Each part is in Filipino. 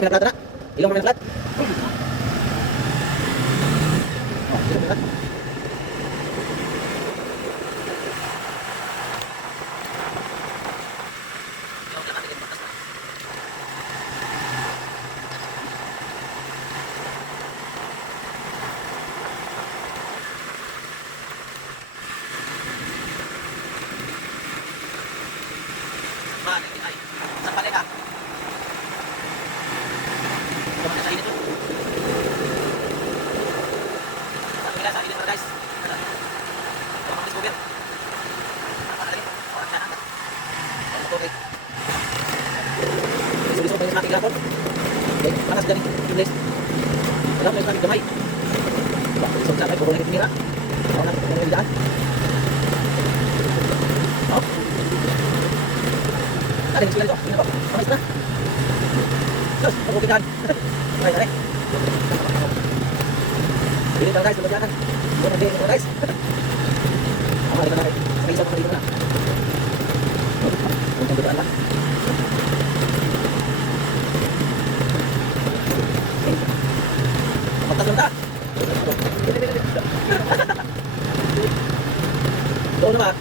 pinaglat na. Ilong mo pinaglat. Oh, ilong pinaglat. Ay, sa paleta. Ito muna sa init to. Sa init guys. Ito mga discover. Orang sana. Okay. Sulit-sulit pa yung aking lapon. Okay, panas galing English. Alam mo yung kaming gamay. Isang sabay, puro na itinira. Ako na, puro na yung daan. Oh. Ada yang sekali kok, ini kok, panas na. Terus, pagkukitan. Tarik, tarik. Ini guys, lumagyakan. Bukan nanti ini guys. Apa kita naik? Saya bisa pakai mana? Untuk berdoa lah. Apa sebentar? Tuh, Pak.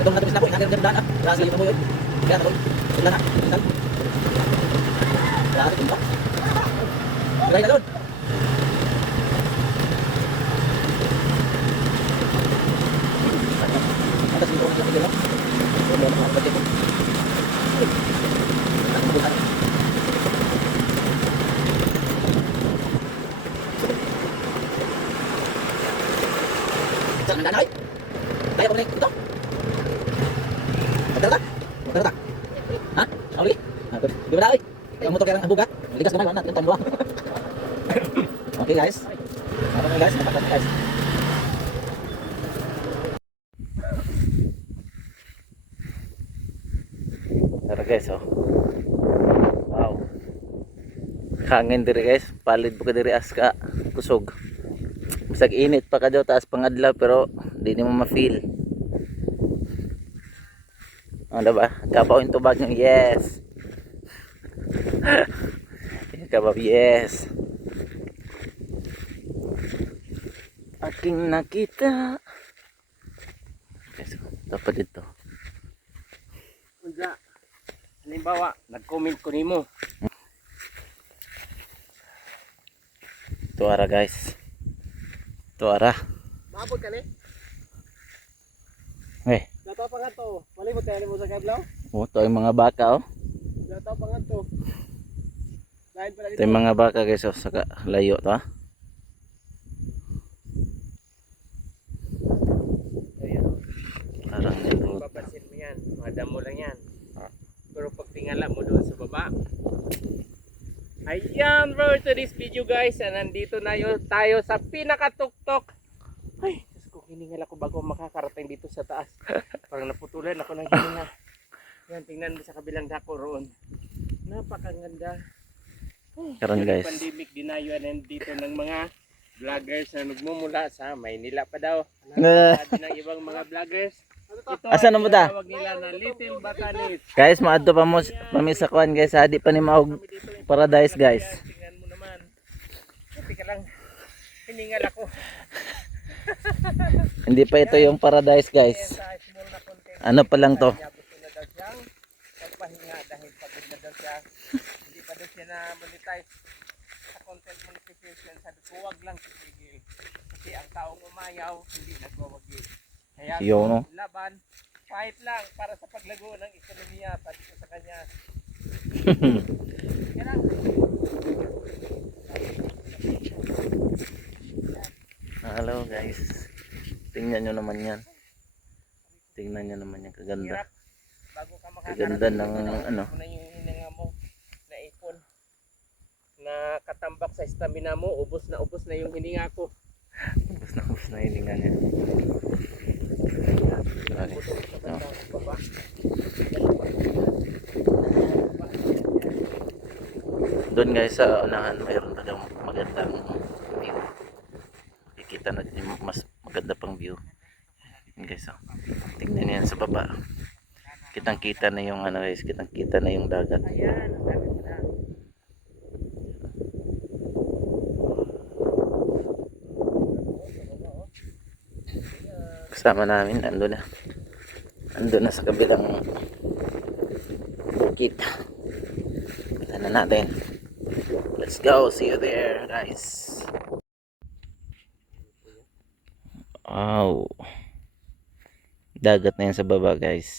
Ito na tapos na po, inagad na daan ah. Grabe yung kamuyo. Kaya tapos, sila na. Tingnan. Grabe ito. Gulay na doon. Atas dito ang lapit yun. Ito na mga kapatid ko. Ang mabuhay. Saan ang daan ay? Kaya pa rin ito. Magdala? Magdala? Ha? Sauli? Di ba na? Yung motor kaya lang bugat. Ligas naman, wala na. Yung time doang. Okay guys. Ano na guys? Napakasya guys. Tara guys oh. Wow. Hangin diri guys. Palid po ka diri aska. Kusog. Bisag init pa ka daw taas pangadlaw pero di mo ma-feel. Ano ba? Kapaw yung tubag nyo. Yes. Kapaw. Yes. Aking nakita. Okay, so, dapat dito. Kunja. Halimbawa, nag-comment ko nimo. Tuara guys. Tuara. Maabot ka ni? Eh. Dato pa nga to. Malimot tayo mo sa kablaw. Oh, ito yung mga baka oh. Dato pa nga to. Lain pala Ito dito. yung mga baka guys oh. Saka layo to ha. Ayan. Parang nito. Papansin mo yan. Madam mo lang yan. Pero pag tingala mo doon sa baba. Ayan bro, to this video guys. Nandito na tayo sa pinakatuktok. Ay, Diyos ko, hiningal ako bago makakarating dito sa taas. Parang naputulan ako ng hininga. Yan, tingnan mo sa kabilang dako roon. Napakaganda. Karon guys. Pandemic dinayuan dito ng mga vloggers na nagmumula sa Maynila pa daw. Sabi ng ibang mga vloggers. Ito Asa na mo ta? tawag nila na Little Batanes. Guys, maadto pa mo sa kuan guys. Adi pa ni maog paradise guys. Tingnan mo naman. Teka lang. Hiningal ako. Hindi pa ito yung paradise guys. Sa small na content. Ano pa lang to? Gusto na daw siyang magpahinga dahil pagod na daw siya. Hindi pa daw siya na monetize sa content monetization. Sabi ko, huwag lang titigil. Kasi ang taong umayaw, hindi nagwawagi. Kaya Yo, no? laban, fight lang para sa paglago ng ekonomiya. Sabi ko sa kanya. Kaya lang. Hello guys. Tingnan nyo naman yan. Tingnan nyo naman yan. Kaganda. Hirap. Bago ka Kaganda ng ano. na yung hininga mo na ipon. Na katambak sa stamina mo, ubos na yung hininga ko. Ubus na hininga niya. Grabe. No. Doon guys sa unahan mayroon na daw magandang view. Makikita natin yung mas maganda pang view. Yan guys, oh. Tingnan niyo yan sa baba. Kitang kita na yung ano guys, kitang kita na yung dagat. Ayan, ang dami pala. Kasama namin, ando na. Ando na sa kabilang bukid. Kita na natin. Let's go, see you there guys. Wow. Dagat na yan sa baba guys.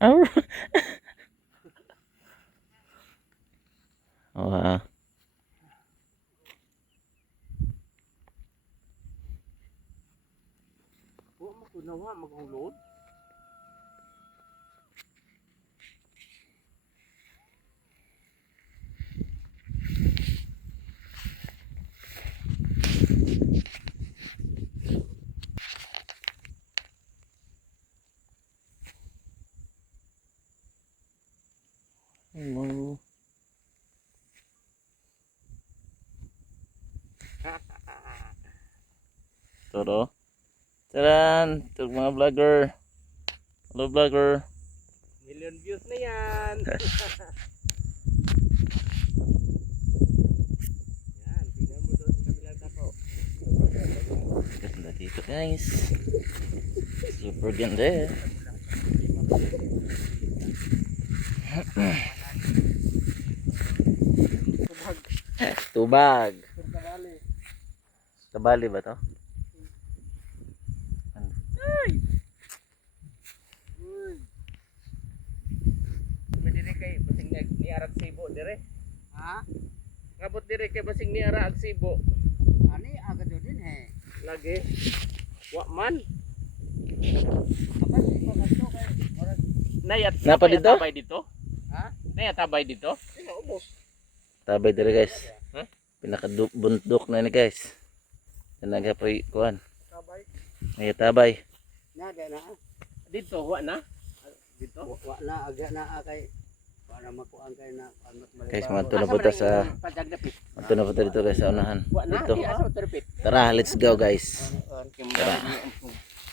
Oh. Wow. Huwag mo kunawa, maghulod. Wow. Toro. Taran, ito mga vlogger. Hello vlogger. Million views na yan. Yan, tingnan mo doon sa kabilang dako. Ganda dito guys. Super ganda eh. Tubag. Surkabali. Kabali ba to? May dire kay basing ni Arag Sibo dire. Ha? Ngabot dire kay basing ni Arag Sibo. Ani agad din he. Lagi. Wa man. Apa sih kok ganto kay orang Nayat Napa dito? Tabay dito? ha? Nayat tabay dito? Ina ubos. Tabay dito guys. Huh? Pinakabundok na ni guys. Tanaga po kuan. Tabay. May tabay. Nada na. Dito wa na. Dito. Wa na aga na kay para makuan kay na amat Guys, malibaw. manto na po ta sa Padagdapit. manto na po ta dito guys sa unahan. Wa na Dito. di asa terpit. Tara, let's go guys.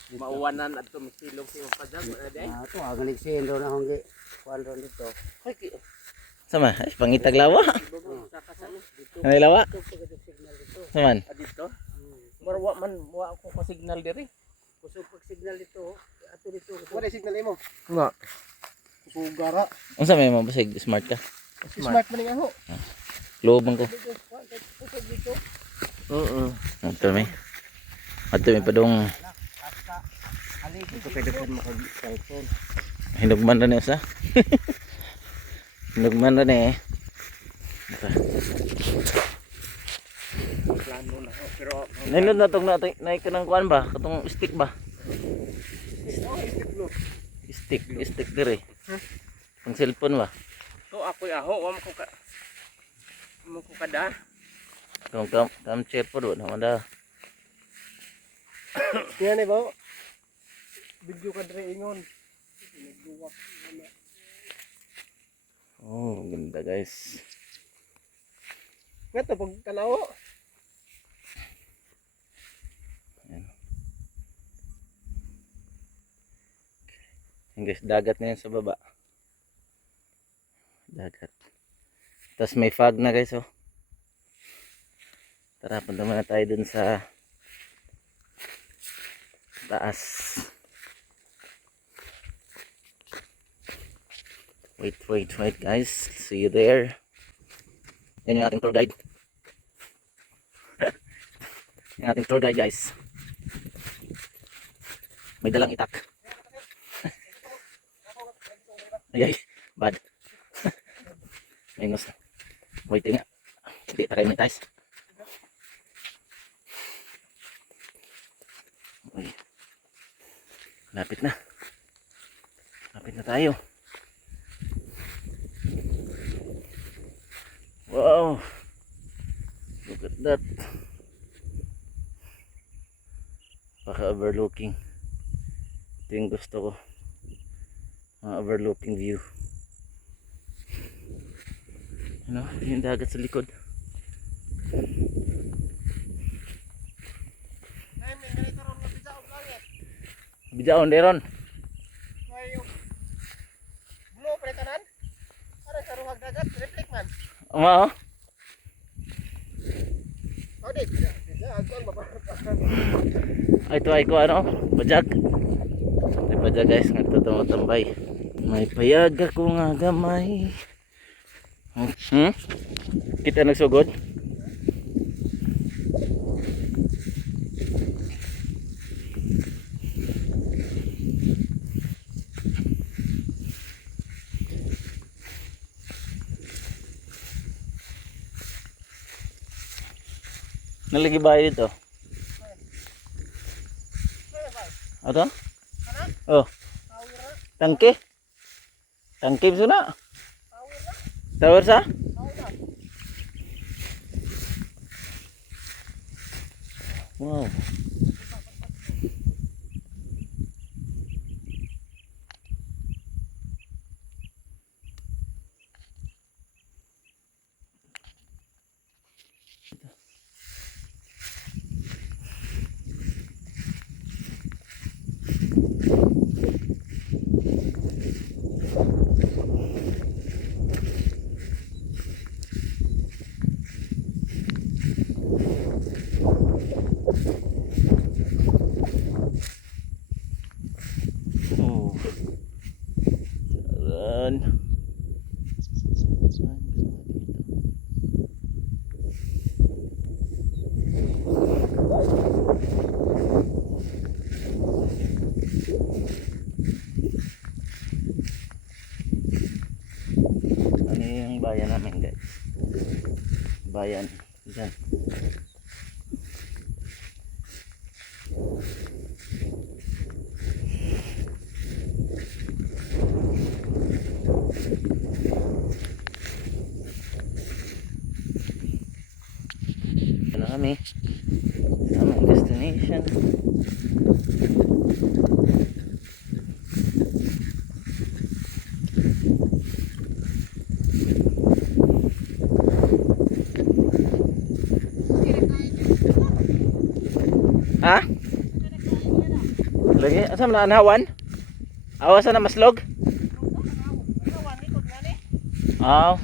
Mauwanan at tumisilong sa iyong padag. Wala di ay. Ah, to aga nagsindo na honggi. Kuan ron dito. Sama, ay pangitag lawa. Ibang kakasan dito. Ano lawa? Ito pag signal dito. Saman. Dito. Marwa man wa ako ka signal diri. Kusog pag signal dito. Ato dito. Wala signal imo. Nga. Sugara. Unsa may mo basig smart ka? Smart man nga ho. Looban ko. Kusog dito. Oo. Ato may. Ato may padong Kasta. Haligi. Ito kay daghan maka-cellphone. hinugman ra ni usa. Hinugman ra ni. Ito. Plano na ho pero Nindot na tong naik ka ng kuan ba? Katong stick ba? Stick dire. Pang cellphone ba? to ako'y aho wa mo ko kada. Kung kam chair po doon, wala. Yan ba? Video ka dre ingon. Oh, ganda guys. Ngato pag tanaw. Yan guys, dagat na yan sa baba. Dagat. Tapos may fog na guys, oh. Tara, punta muna tayo dun sa taas. Wait guys. See you there. Yan yung ating tour guide. Yung ating tour guide guys. May dalang itak. Ay, bad. Ayos. Waiting nga. Hindi tayo may tais. Uy. Lapit na. Lapit na tayo. Wow. Look at that. Baka overlooking. Ito yung gusto ko. Overlooking view. Ano, yung dagat sa likod. Ay Bijaon deron. Ngayon. Blue pre tanan. Para sa ruhag dagat, reflect man. Mao. Oh, di. Agkon ba? Ay to ay ko ano, bajag. May bajag guys, nagtutambay. May payag ako nga gamay. Hmm? Kita nagsugod? Nalagi ba dito? Ano? Oh, tangke. Tangke bisa na. Tower sa? Wow. Oh. Jalan. Ano yung bayan namin guys? Bayan. Diyan. Ito na kami sa aming destination. Ha? Lagi? Asam na anawan? Awasan na maslog? Oh.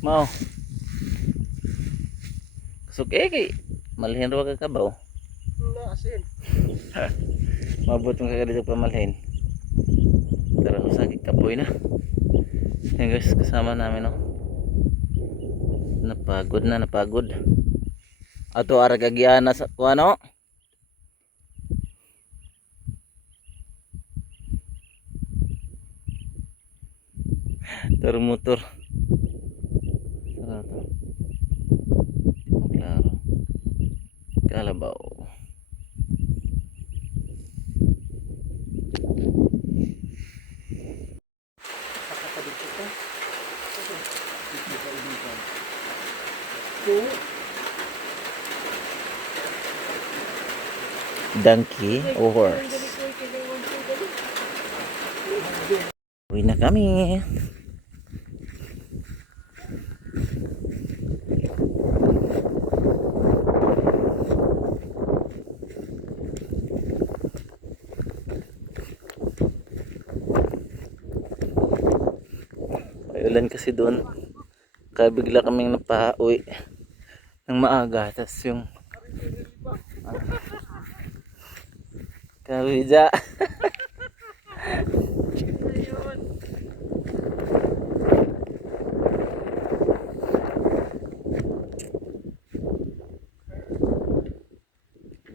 Mau. Suke kay malhin ro ka kabaw. Asin. Mabot mo ka dito pamalhin. Tara usag kapoy na. Yan guys, kasama namin no. Napagod na, napagod. Ato ara kagiana sa kuano. Motor. Tara to. Klaro. Kalabaw. Donkey or horse? Uwi na kami. May ulan kasi doon. Kaya bigla kaming napauwi ng maaga. Tapos yung kabidya.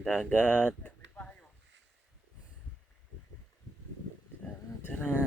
Dagat. Tara.